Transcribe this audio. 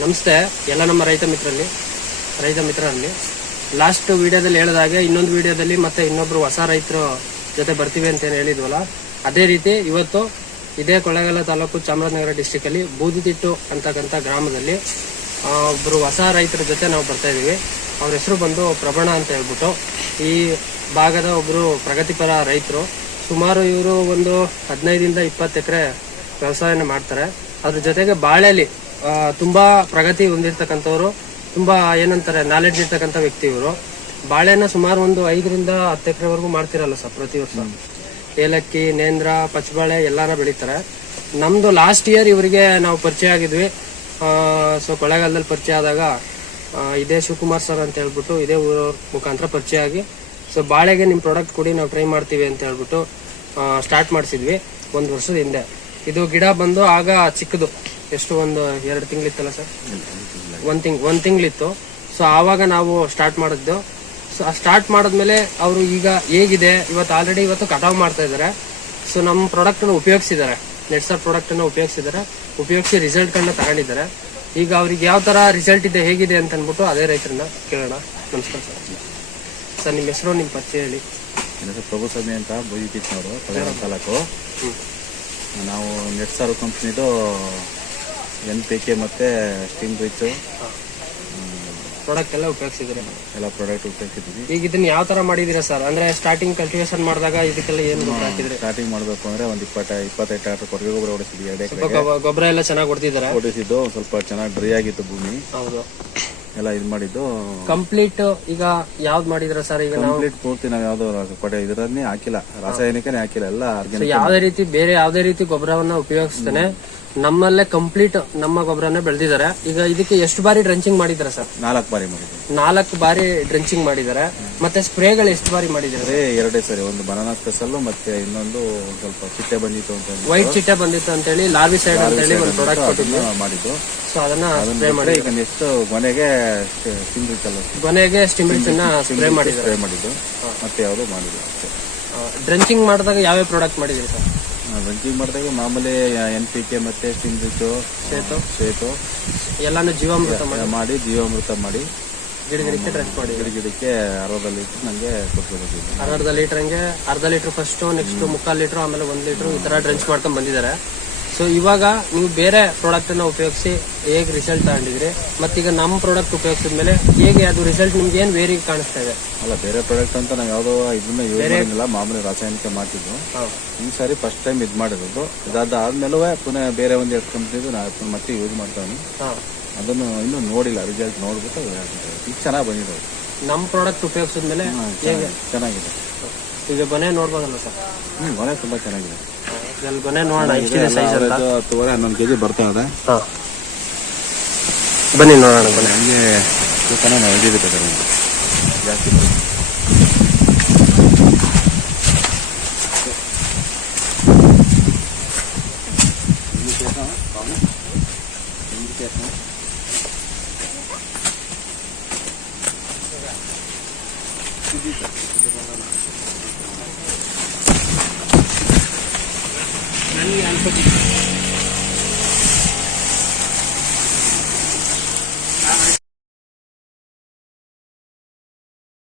ನಮಸ್ತೆ ಎಲ್ಲ ನಮ್ಮ ರೈತ ಮಿತ್ರರಲ್ಲಿ ಲಾಸ್ಟ್ ವಿಡಿಯೋದಲ್ಲಿ ಹೇಳಿದಾಗೆ ಇನ್ನೊಂದು ವಿಡಿಯೋದಲ್ಲಿ ಮತ್ತೆ ಇನ್ನೊಬ್ರು ಹೊಸ ರೈತರು ಜೊತೆ ಬರ್ತೀವಿ ಅಂತ ಹೇಳಿದ್ವಲ್ಲ, ಅದೇ ರೀತಿ ಇವತ್ತು ಇದೇ ಕೊಳ್ಳೇಗಾಲ ತಾಲೂಕು ಚಾಮರಾಜನಗರ ಡಿಸ್ಟಿಕ್ ಅಲ್ಲಿ ಬೂದಿತಿಟ್ಟು ಅಂತಕ್ಕಂಥ ಗ್ರಾಮದಲ್ಲಿ ಒಬ್ರು ಹೊಸ ರೈತರ ಜೊತೆ ನಾವು ಬರ್ತಾ ಇದೀವಿ. ಅವ್ರ ಹೆಸರು ಬಂದು ಪ್ರಭಣ ಅಂತ ಹೇಳ್ಬಿಟ್ಟು ಈ ಭಾಗದ ಒಬ್ರು ಪ್ರಗತಿಪರ ರೈತರು. ಸುಮಾರು ಇವರು ಒಂದು 15 ಇಂದ 20 ಎಕರೆ ವ್ಯವಸಾಯನ ಮಾಡ್ತಾರೆ. ಅದ್ರ ಜೊತೆಗೆ ಬಾಳೆಲಿ ತುಂಬಾ ಪ್ರಗತಿ ಹೊಂದಿರ್ತಕ್ಕಂಥವ್ರು, ತುಂಬಾ ಏನಂತಾರೆ ನಾಲೆಡ್ಜ್ ಇರ್ತಕ್ಕಂಥ ವ್ಯಕ್ತಿ ಇವರು. ಬಾಳೆನ ಸುಮಾರು ಒಂದು 5 ರಿಂದ 10 ಎಕರೆವರೆಗೂ ಮಾಡ್ತಿರಲ್ಲ ಸರ್ ಪ್ರತಿ ವರ್ಷ. ಏಲಕ್ಕಿ, ನೇಂದ್ರ, ಪಚ್ಚಬಾಳೆ ಎಲ್ಲಾನ ಬೆಳಿತಾರೆ. ನಮ್ದು ಲಾಸ್ಟ್ ಇಯರ್ ಇವರಿಗೆ ನಾವು ಪರಿಚಯ ಆಗಿದ್ವಿ. ಸೊ ಕೊಳ್ಳೇಗಾಲದಲ್ಲಿ ಪರಿಚಯ ಆದಾಗ ಇದೇ ಶಿವಕುಮಾರ್ ಸರ್ ಅಂತ ಹೇಳ್ಬಿಟ್ಟು ಇದೇ ಊರ ಮುಖಾಂತರ ಪರಿಚಯ ಆಗಿ, ಸೊ ಬಾಳೆಗೆ ನಿಮ್ ಪ್ರಾಡಕ್ಟ್ ಕೊಡಿ ನಾವು ಟ್ರೈ ಮಾಡ್ತೀವಿ ಅಂತ ಹೇಳ್ಬಿಟ್ಟು ಸ್ಟಾರ್ಟ್ ಮಾಡಿಸಿದ್ವಿ 1 ವರ್ಷದ ಹಿಂದೆ. ಇದು ಗಿಡ ಬಂದು ಆಗ ಚಿಕ್ಕದು, ಎಷ್ಟು ಒಂದು 2 ತಿಂಗಳಿತ್ತಲ್ಲ ಸರ್, 1 ತಿಂಗಳಿತ್ತು. ಸೊ ಆವಾಗ ನಾವು ಸ್ಟಾರ್ಟ್ ಮಾಡಿದ್ದು. ಸೊ ಸ್ಟಾರ್ಟ್ ಮಾಡಿದ್ಮೇಲೆ ಅವರು ಈಗ ಹೇಗಿದೆ ಇವತ್ತು ಕಟಾವ್ ಮಾಡ್ತಾ ಇದಾರೆ. ಸೊ ನಮ್ಮ ಪ್ರಾಡಕ್ಟ್ ಅನ್ನು ಉಪಯೋಗಿಸಿದ್ದಾರೆ, ನೆಟ್ಸರ್ ಪ್ರಾಡಕ್ಟ್ ಅನ್ನು ಉಪಯೋಗಿಸಿ ರಿಸಲ್ಟ್ ಗಳನ್ನ ತಗೊಂಡಿದ್ದಾರೆ. ಈಗ ಅವ್ರಿಗೆ ಯಾವ ತರ ರಿಸಲ್ಟ್ ಇದೆ, ಹೇಗಿದೆ ಅಂತ ಅನ್ಬಿಟ್ಟು ಅದೇ ರೈತರನ್ನ ಕೇಳೋಣ. ನಮಸ್ಕಾರ ಸರ್, ನಿಮ್ಮ ಹೆಸರು, ನಿಮ್ಮ ಪರಿಚಯ ಹೇಳಿ. ಪ್ರಭು ಸ್ವಾಮಿ ಅಂತ ಬೂದಿತಿಟ್ಟನವರು, ಕೊಳ್ಳೇಗಾಲ ತಾಲೂಕು. ನಾವು ನೆಟ್ಸರ್ ಕಂಪ್ನಿದು NPK ಮತ್ತೆ ಸ್ಟೀಮ್ ರಿಚ್ ಪ್ರಾಡಕ್ಟ್ ಎಲ್ಲ ಉಪಯೋಗಿಸಿದ್ರೆ ಎಲ್ಲ ಪ್ರಾಡಕ್ಟ್ ಉಪಯೋಗಿಸಿದ್ವಿ. ಈಗ ಇದನ್ನ ಯಾವ ತರ ಮಾಡಿದೀರಾ ಸರ್? ಅಂದ್ರೆ ಸ್ಟಾರ್ಟಿಂಗ್ ಕಲ್ಟಿವೇಶನ್ ಮಾಡಿದಾಗ ಇದಕ್ಕೆಲ್ಲ ಏನು ಗೊಬ್ಬರ ಹಾಕಿದ್ರೆ? ಸ್ಟಾರ್ಟಿಂಗ್ ಮಾಡಬೇಕು ಅಂದ್ರೆ ಒಂದು 25 ಟ್ರಾಕ್ಟರ್ ಕೊರಗೆ ಗೊಬ್ಬರ ಹೊಡಿಸಿದ್ವಿ. 2 ಎಕರೆ ಗೊಬ್ಬರ ಎಲ್ಲ ಚೆನ್ನಾಗಿ ಹೊಡಿಸಿದ್ದು. ಸ್ವಲ್ಪ ಚೆನ್ನಾಗಿ ಡ್ರೈ ಆಗಿತ್ತು ಭೂಮಿ. ಹೌದು, ಎಲ್ಲ ಇದು ಮಾಡಿದ್ದು ಕಂಪ್ಲೀಟ್. ಈಗ ಯಾವ್ದು ಮಾಡಿದ್ರ ಸರ್? ಈಗ ಕಂಪ್ಲೀಟ್ ಪೂರ್ತಿ ನಾವು ಯಾವ್ದು ಇದರನ್ನೇ ಹಾಕಿಲ್ಲ, ರಾಸಾಯನಿಕನೇ ಹಾಕಿಲ್ಲ, ಎಲ್ಲ ಬೇರೆ ಯಾವುದೇ ರೀತಿ ಗೊಬ್ಬರವನ್ನ ಉಪಯೋಗಿಸ್ತಾನೆ ನಮ್ಮಲ್ಲೇ ಕಂಪ್ಲೀಟ್ ನಮ್ಮ ಗೊಬ್ಬರನೇ ಬೆಳೆದಿದ್ದಾರೆ. ಈಗ ಇದಕ್ಕೆ ಎಷ್ಟು ಬಾರಿ ಡ್ರೆಂಚಿಂಗ್ ಮಾಡಿದಾರೆ ಸರ್? 4 ಬಾರಿ ಮಾಡಿದ್ವಿ. 4 ಬಾರಿ ಡ್ರೆಂಚಿಂಗ್ ಮಾಡಿದ್ದಾರೆ. ಮತ್ತೆ ಸ್ಪ್ರೇಗಳು ಎಷ್ಟು ಬಾರಿ ಮಾಡಿದ್ದಾರೆ? 2 ಸರಿ. ಒಂದು ಬನಾನಾ ಸ್ಪೆಷಲ್, ಮತ್ತೆ ಇನ್ನೊಂದು ಸ್ವಲ್ಪ ಚಿಟ್ಟೆ ಬಂದಿತ್ತು ಅಂತ, ವೈಟ್ ಚಿಟ್ಟೆ ಬಂದಿತ್ತು ಅಂತ ಹೇಳಿ ಲಾರ್ವಿಸೈಡ್ ಅಂತ ಹೇಳಿ ಒಂದು ಪ್ರಾಡಕ್ಟ್ ಕೊಟ್ಟಿದ್ದು ಮಾಡಿದ್ದು. ಸೊ ಅದನ್ನ ಸ್ಪ್ರೇ ಮಾಡಿ ಈಗ ನೆಕ್ಸ್ಟ್ ಕೊನೆಗೆ ಸ್ಟಿಮ್ರಿಚ್ ಅನ್ನ ಸ್ಪ್ರೇ ಮಾಡಿದ್ದು. ಮತ್ತೆ ಯಾವುದು ಮಾಡಿದ್ರು. ಡ್ರೆಂಚಿಂಗ್ ಮಾಡಿದಾಗ ಯಾವ್ಯಾವ ಪ್ರಾಡಕ್ಟ್ ಮಾಡಿದ್ರಿ ಸರ್? ಡ್ರೆಂಚಿಂಗ್ ಮಾಡಿದಾಗ ಮಾಮೂಲಿ NPK ಮತ್ತೆ ಸ್ಟೀಮ್ ರಿಚ್, ಸೇತು ಎಲ್ಲಾನು ಜೀವಾಮೃತ ಮಾಡಿ ಗಿಡಕ್ಕೆ ಡ್ರೆಂಚ್ ಮಾಡಿ ಗಿಡಕ್ಕೆ 60 ಲೀಟರ್ ನಂಗೆ ಕೊಡ್ಬೇಕು. 60 ಲೀಟರ್ ಹಂಗೆ ಅರ್ಧ ಲೀಟರ್ ಫಸ್ಟ್, ನೆಕ್ಸ್ಟ್ 3/4 ಲೀಟರ್, ಆಮೇಲೆ 1 ಲೀಟರ್ ಈ ತರ ಡ್ರೆಂಚ್ ಮಾಡ್ಕೊಂಡ್ ಬಂದಿದ್ದಾರೆ. ಸೊ ಇವಾಗ ನೀವು ಬೇರೆ ಪ್ರಾಡಕ್ಟ್ ಅನ್ನ ಉಪಯೋಗಿಸಿ ಹೇಗೆ ರಿಸಲ್ಟ್ ತಗೊಂಡಿದ್ರಿ, ಮತ್ತೀಗ ನಮ್ಮ ಪ್ರಾಡಕ್ಟ್ ಉಪಯೋಗಿಸಿದ್ಮೇಲೆ ಹೇಗೆ ಅದು ರಿಸಲ್ಟ್ ನಿಮ್ಗೆ ಏನ್ ವೇರಿ ಕಾಣಿಸ್ತಾ ಇದೆ? ಅಲ್ಲ, ಬೇರೆ ಪ್ರಾಡಕ್ಟ್ ಅಂತ ನಾವು ಯಾವ್ದೋ ಇದನ್ನ ಯೂಸ್ ಮಾಡಿಲ್ಲ, ಮಾಮೂಲಿ ರಾಸಾಯನಿಕ ಮಾಡ್ತಿದ್ವು. ಈ ಸಾರಿ ಫಸ್ಟ್ ಟೈಮ್ ಇದ್ ಮಾಡಿರೋದು. ಇದಾದ್ಮೇಲೂ ಪುನಃ ಬೇರೆ ಒಂದ್ 2 ಕಂಪ್ನಿದು ಮತ್ತೆ ಯೂಸ್ ಮಾಡ್ತಾನೆ. ಅದನ್ನು ಇನ್ನೂ ನೋಡಿಲ್ಲ, ರಿಸಲ್ಟ್ ನೋಡ್ಬಿಟ್ಟು ಈಗ ಚೆನ್ನಾಗಿ ಬಂದಿದೆ. ನಮ್ಮ ಪ್ರಾಡಕ್ಟ್ ಉಪಯೋಗಿಸಿದ್ಮೇಲೆ ಹೇಗೆ ಚೆನ್ನಾಗಿದೆ. ಈಗ ಬನೆ ನೋಡ್ಬೋದಲ್ಲ ಸರ್? ಬನೆ ತುಂಬಾ ಚೆನ್ನಾಗಿದೆ. ಬನೆ ನೋಡೋಣ, 10-11 kg ಬರ್ತಾ ಇದೆ. ಬನ್ನಿ ನೋಡೋಣ. ಬನ್ನಿ, ಹಂಗೆ ನಾವು ಹಿಡಿದಿರ್ಬೇಕಾದ್ರೆ ಜಾಸ್ತಿ ನನಗೆ ಅನ್ಸುತ್ತೆ